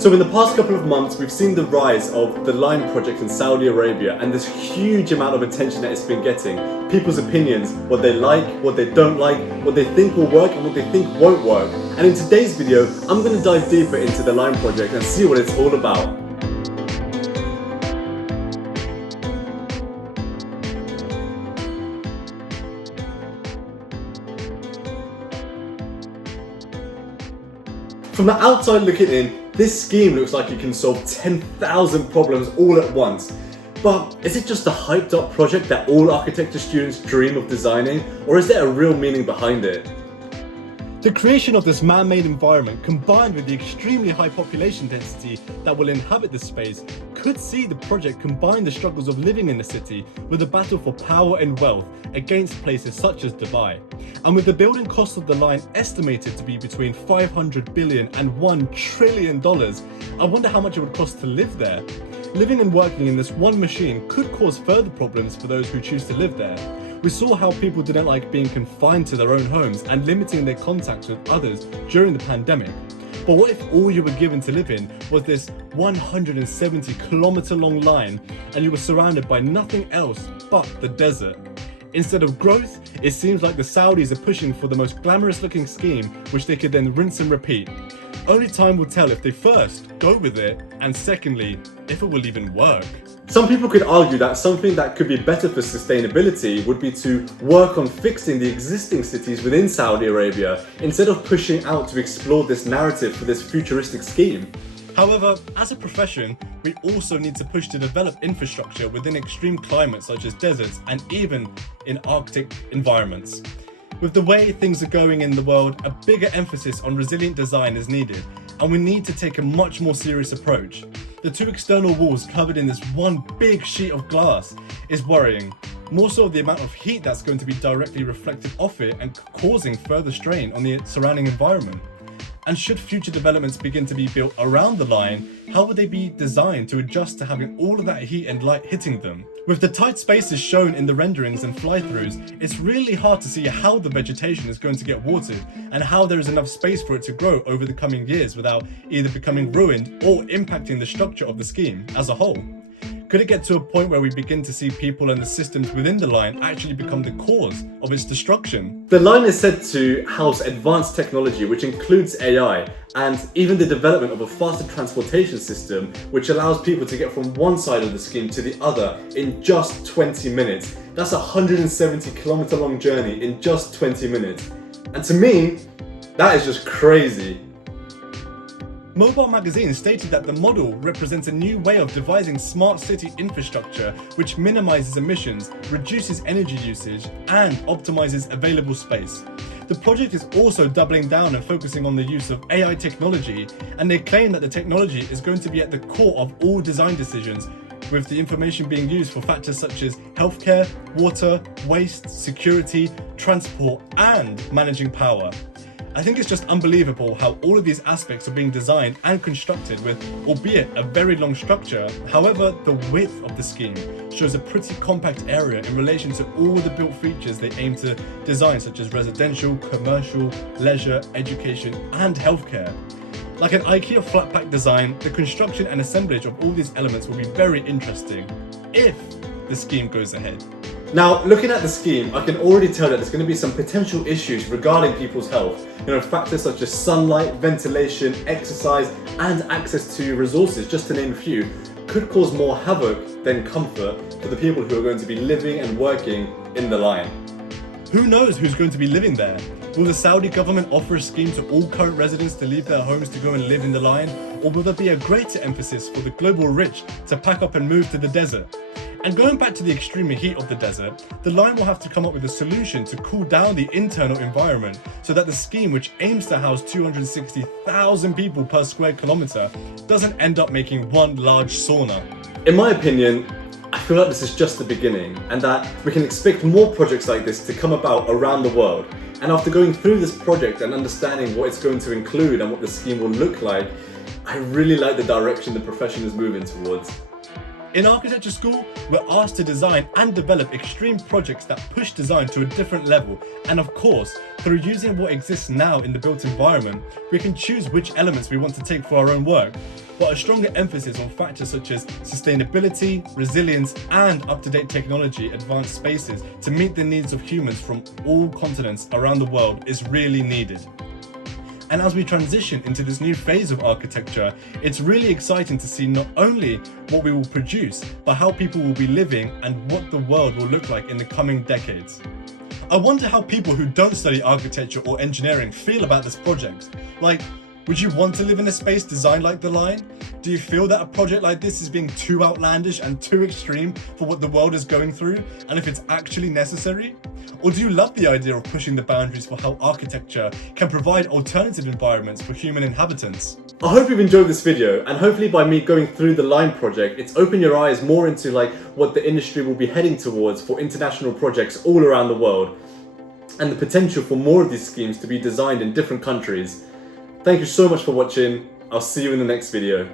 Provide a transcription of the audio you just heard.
So in the past couple of months, we've seen the rise of the Line project in Saudi Arabia and this huge amount of attention that it's been getting. People's opinions, what they like, what they don't like, what they think will work and what they think won't work. And in today's video, I'm going to dive deeper into the Line project and see what it's all about. From the outside looking in, this scheme looks like it can solve 10,000 problems all at once. But is it just a hyped up project that all architecture students dream of designing, or is there a real meaning behind it? The creation of this man-made environment, combined with the extremely high population density that will inhabit this space, could see the project combine the struggles of living in the city with a battle for power and wealth against places such as Dubai. And with the building cost of the line estimated to be between $500 billion and $1 trillion, I wonder how much it would cost to live there. Living and working in this one machine could cause further problems for those who choose to live there. We saw how people didn't like being confined to their own homes and limiting their contacts with others during the pandemic. But what if all you were given to live in was this 170-kilometer long line and you were surrounded by nothing else but the desert? Instead of growth, it seems like the Saudis are pushing for the most glamorous looking scheme which they could then rinse and repeat. Only time will tell if they first go with it, and secondly, if it will even work. Some people could argue that something that could be better for sustainability would be to work on fixing the existing cities within Saudi Arabia instead of pushing out to explore this narrative for this futuristic scheme. However, as a profession, we also need to push to develop infrastructure within extreme climates such as deserts and even in Arctic environments. With the way things are going in the world, a bigger emphasis on resilient design is needed, and we need to take a much more serious approach. The two external walls covered in this one big sheet of glass is worrying, more so the amount of heat that's going to be directly reflected off it and causing further strain on the surrounding environment. And should future developments begin to be built around the line, how would they be designed to adjust to having all of that heat and light hitting them? With the tight spaces shown in the renderings and fly-throughs, it's really hard to see how the vegetation is going to get watered and how there is enough space for it to grow over the coming years without either becoming ruined or impacting the structure of the scheme as a whole. Could it get to a point where we begin to see people and the systems within the line actually become the cause of its destruction? The line is said to house advanced technology which includes AI and even the development of a faster transportation system which allows people to get from one side of the scheme to the other in just 20 minutes. That's a 170-kilometer long journey in just 20 minutes. And to me, that is just crazy. Mobile Magazine stated that the model represents a new way of devising smart city infrastructure which minimizes emissions, reduces energy usage, and optimizes available space. The project is also doubling down and focusing on the use of AI technology, and they claim that the technology is going to be at the core of all design decisions, with the information being used for factors such as healthcare, water, waste, security, transport, and managing power. I think it's just unbelievable how all of these aspects are being designed and constructed with, albeit a very long structure. However, the width of the scheme shows a pretty compact area in relation to all the built features they aim to design, such as residential, commercial, leisure, education, and healthcare. Like an IKEA flat pack design, the construction and assemblage of all these elements will be very interesting if the scheme goes ahead. Now, looking at the scheme, I can already tell that there's going to be some potential issues regarding people's health. Factors such as sunlight, ventilation, exercise, and access to resources, just to name a few, could cause more havoc than comfort for the people who are going to be living and working in the line. Who knows who's going to be living there? Will the Saudi government offer a scheme to all current residents to leave their homes to go and live in the line? Or will there be a greater emphasis for the global rich to pack up and move to the desert? And going back to the extreme heat of the desert, the line will have to come up with a solution to cool down the internal environment so that the scheme, which aims to house 260,000 people per square kilometer, doesn't end up making one large sauna. In my opinion, I feel like this is just the beginning and that we can expect more projects like this to come about around the world. And after going through this project and understanding what it's going to include and what the scheme will look like, I really like the direction the profession is moving towards. In architecture school, we're asked to design and develop extreme projects that push design to a different level, and of course, through using what exists now in the built environment, we can choose which elements we want to take for our own work. but a stronger emphasis on factors such as sustainability, resilience, and up-to-date technology advanced spaces to meet the needs of humans from all continents around the world is really needed. And as we transition into this new phase of architecture, it's really exciting to see not only what we will produce, but how people will be living and what the world will look like in the coming decades. I wonder how people who don't study architecture or engineering feel about this project. Like, would you want to live in a space designed like the Line? Do you feel that a project like this is being too outlandish and too extreme for what the world is going through, and if it's actually necessary? Or do you love the idea of pushing the boundaries for how architecture can provide alternative environments for human inhabitants? I hope you've enjoyed this video, and hopefully by me going through the Line project, it's opened your eyes more into what the industry will be heading towards for international projects all around the world, and the potential for more of these schemes to be designed in different countries. Thank you so much for watching. I'll see you in the next video.